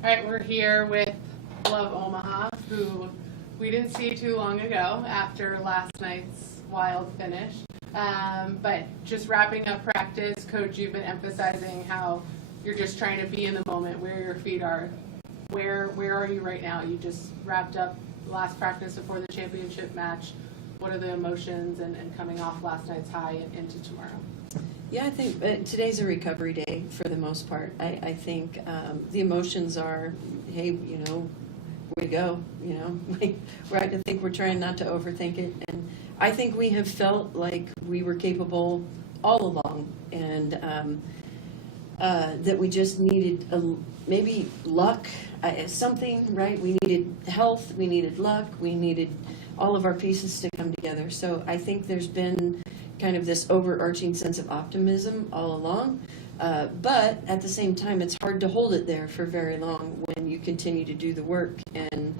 All right, we're here with LOVB Omaha, who we didn't see too long ago after last night's wild finish. But just wrapping up practice, Coach, you've been emphasizing how you're just trying to be in the moment, where your feet are. Where are you right now? You just wrapped up last practice before the championship match. What are the emotions and coming off last night's high and into tomorrow? Yeah, I think today's a recovery day for the most part. I think the emotions are, hey, way to go, right? I think we're trying not to overthink it. And I think we have felt like we were capable all along, and that we just needed maybe luck, something, right? We needed health, we needed luck, we needed all of our pieces to come together. So I think there's been kind of this overarching sense of optimism all along. But at the same time, it's hard to hold it there for very long when you continue to do the work and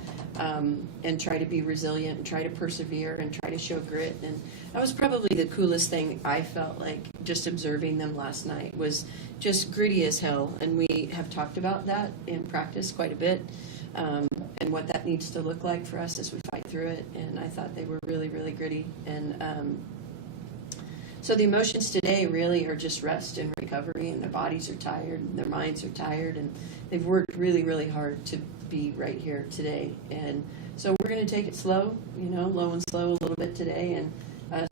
try to be resilient and try to persevere and try to show grit. And that was probably the coolest thing I felt like just observing them last night, was just gritty as hell. And we have talked about that in practice quite a bit, and what that needs to look like for us as we fight through it. And I thought they were really, really gritty. And so the emotions today really are just rest and recovery, and their bodies are tired, and their minds are tired, and they've worked really, really hard to be right here today. And so we're going to take it slow, low and slow a little bit today, and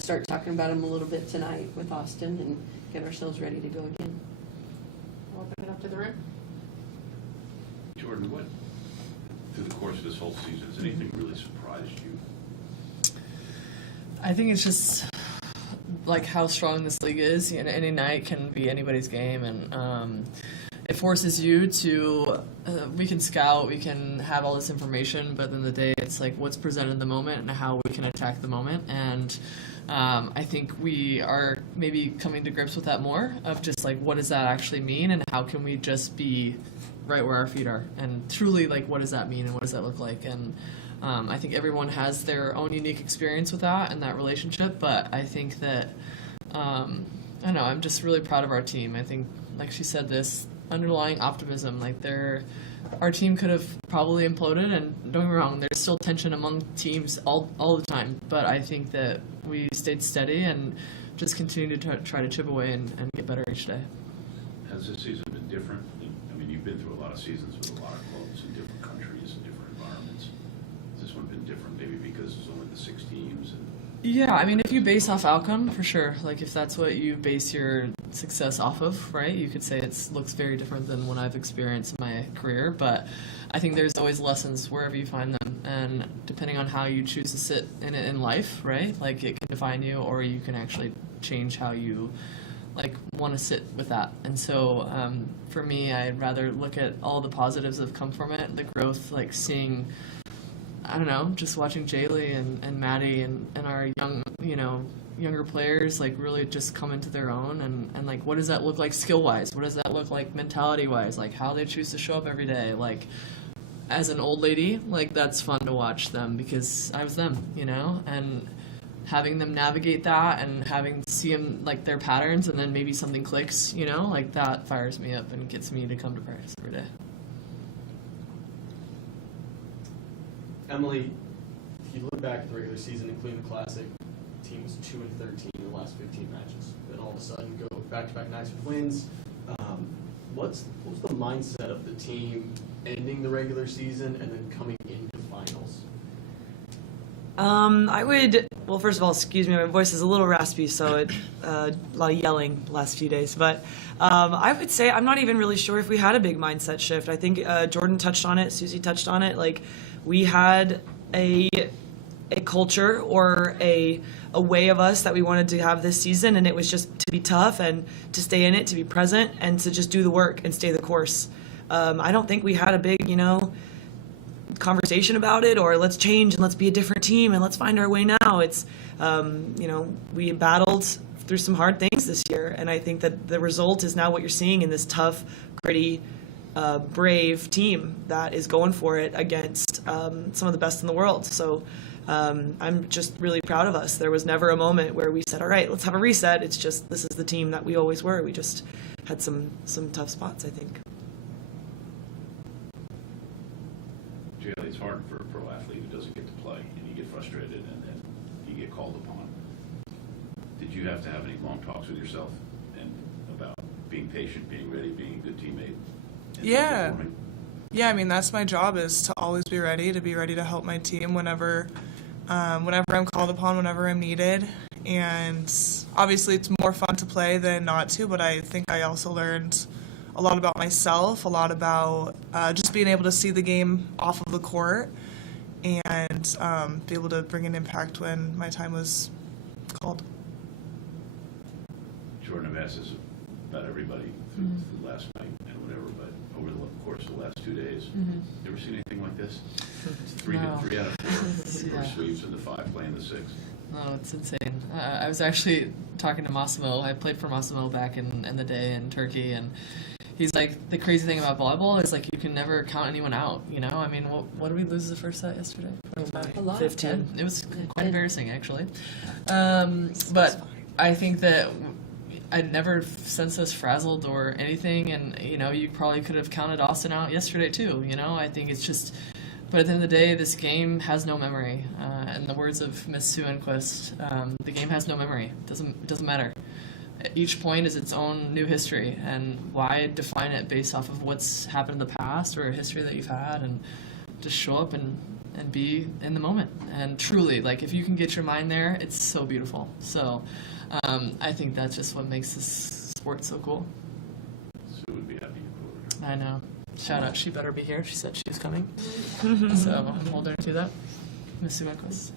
start talking about them a little bit tonight with Austin and get ourselves ready to go again. We'll open it up to the room. Jordan, what, through the course of this whole season, has anything really surprised you? I think it's just like how strong this league is. Any night can be anybody's game, and it forces you to, we can scout, we can have all this information, but at the end of the day, it's like what's presented in the moment and how we can attack the moment. And I think we are maybe coming to grips with that more, of just like, what does that actually mean, and how can we just be right where our feet are, and truly, like, what does that mean and what does that look like? And I think everyone has their own unique experience with that and that relationship, but I think that, I don't know, I'm just really proud of our team. I think, like she said, this underlying optimism, like our team could have probably imploded, and don't get me wrong, there's still tension among teams all the time, but I think that we stayed steady and just continue to try to chip away and get better each day. Has this season been different? I mean, you've been through a lot of seasons with a lot of clubs in different countries and different environments. Has this one been different maybe because there's only the 6 teams? Yeah, I mean, if you base off outcome, for sure. Like, if that's what you base your success off of, right, you could say it looks very different than what I've experienced in my career. But I think there's always lessons wherever you find them. And depending on how you choose to sit in it in life, right, like, it can define you, or you can actually change how you, like, want to sit with that. And so for me, I'd rather look at all the positives that have come from it, the growth, like seeing, I don't know, just watching Jaali and Maddie and our younger players, like, really just come into their own, and like, what does that look like skill-wise? What does that look like mentality-wise? Like, how they choose to show up every day. Like, as an old lady, like, that's fun to watch them, because I was them, and having them navigate that and see them, like, their patterns, and then maybe something clicks, like, that fires me up and gets me to come to practice every day. Emily, if you look back at the regular season, including the Classic, the team was 2-13 in the last 15 matches. Then all of a sudden go back-to-back nights with wins. What was the mindset of the team ending the regular season and then coming into finals? Well, first of all, excuse me, my voice is a little raspy, so a lot of yelling the last few days. But I would say I'm not even really sure if we had a big mindset shift. I think Jordan touched on it, Suzie touched on it. Like, we had a culture or a way of us that we wanted to have this season, and it was just to be tough and to stay in it, to be present, and to just do the work and stay the course. I don't think we had a big, conversation about it, or let's change and let's be a different team and let's find our way now. It's, we battled through some hard things this year, and I think that the result is now what you're seeing in this tough, gritty, brave team that is going for it against some of the best in the world. So I'm just really proud of us. There was never a moment where we said, all right, let's have a reset. It's just, this is the team that we always were. We just had some tough spots, I think. Unfortunately, it's hard for a pro athlete who doesn't get to play, and you get frustrated, and then you get called upon. Did you have to have any long talks with yourself and about being patient, being ready, being a good teammate? and Yeah. performing? Yeah, I mean, that's my job, is to always be ready to help my team whenever I'm called upon, whenever I'm needed. And obviously it's more fun to play than not to, but I think I also learned a lot about myself, a lot about just being able to see the game off of the court and be able to bring an impact when my time was called. Jordan, I've asked this about everybody through last night and whatever, but over the course of the last 2 days, you ever seen anything like this? It's three No. out of 4 Yeah. sweeps and the 5 playing the 6. Oh, it's insane. I was actually talking to Massimo. I played for Massimo back in the day in Turkey, and he's like, the crazy thing about volleyball is like you can never count anyone out, you know? I mean, what did we lose the first set yesterday? A lot. 15. It was It quite did. embarrassing, actually. But I think that I'd never sensed us frazzled or anything, and, you know, you probably could have counted Austin out yesterday, too, you know? I think it's just... But at the end of the day, this game has no memory. In the words of Miss Sue Enquist, the game has no memory. It doesn't matter. Each point is its own new history, and why define it based off of what's happened in the past or a history that you've had, and just show up and be in the moment. And truly, like, if you can get your mind there, it's so beautiful. So I think that's just what makes this sport so cool. Sue would be happy you quoted her. I know. Shout out, she better be here. She said she was coming. So I'm holding her to that. Miss Sue Enquist.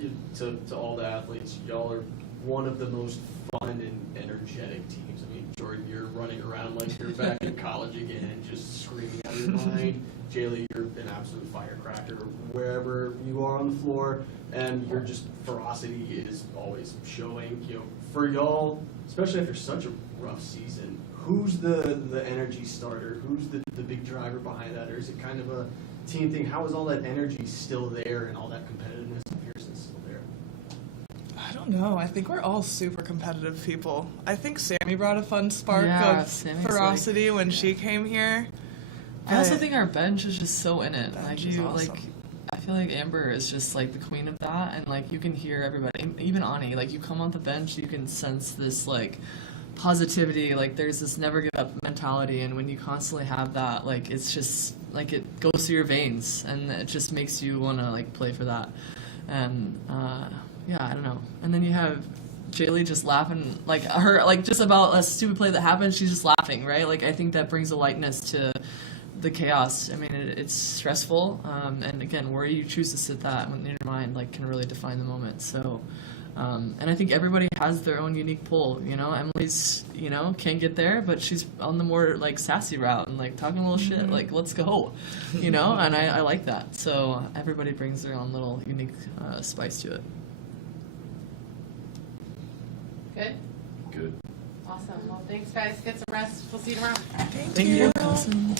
Yeah. To all the athletes, y'all are one of the most fun and energetic teams. I mean, Jordan, you're running around like you're back in college again, just screaming out of your mind. Jaali, you're an absolute firecracker wherever you are on the floor, and your just ferocity is always showing. You know, for y'all, especially after such a rough season, who's the energy starter? Who's the big driver behind that? Or is it kind of a team thing? How is all that energy still there and all that competitiveness and fierceness still there? I don't know. I think we're all super competitive people. I think Sammy brought a fun spark Yeah, of Sammy's ferocity when she came here. I also But- think our bench is just so in it. Bench Like is you, awesome. like I feel like Amber is just like the queen of that, and like you can hear everybody, even Ani. Like you come on the bench, you can sense this like positivity. Like there's this never give up mentality, and when you constantly have that, like it's just like it goes through your veins, and it just makes you want to like play for that. And yeah, I don't know. And then you have Jaali just laughing, like her, like just about a stupid play that happened. She's just laughing, right? Like I think that brings a lightness to the chaos. I mean, it's stressful, and again, where you choose to sit that in your mind, like, can really define the moment. So, and I think everybody has their own unique pull. You know, Emily's, you know, can't get there, but she's on the more like sassy route and like talking a little shit, like let's go, you know, and I like that. So everybody brings their own little unique spice to it. Good? Good. Awesome. Well, thanks, guys. Get some rest. We'll see you tomorrow. Thank you. Awesome.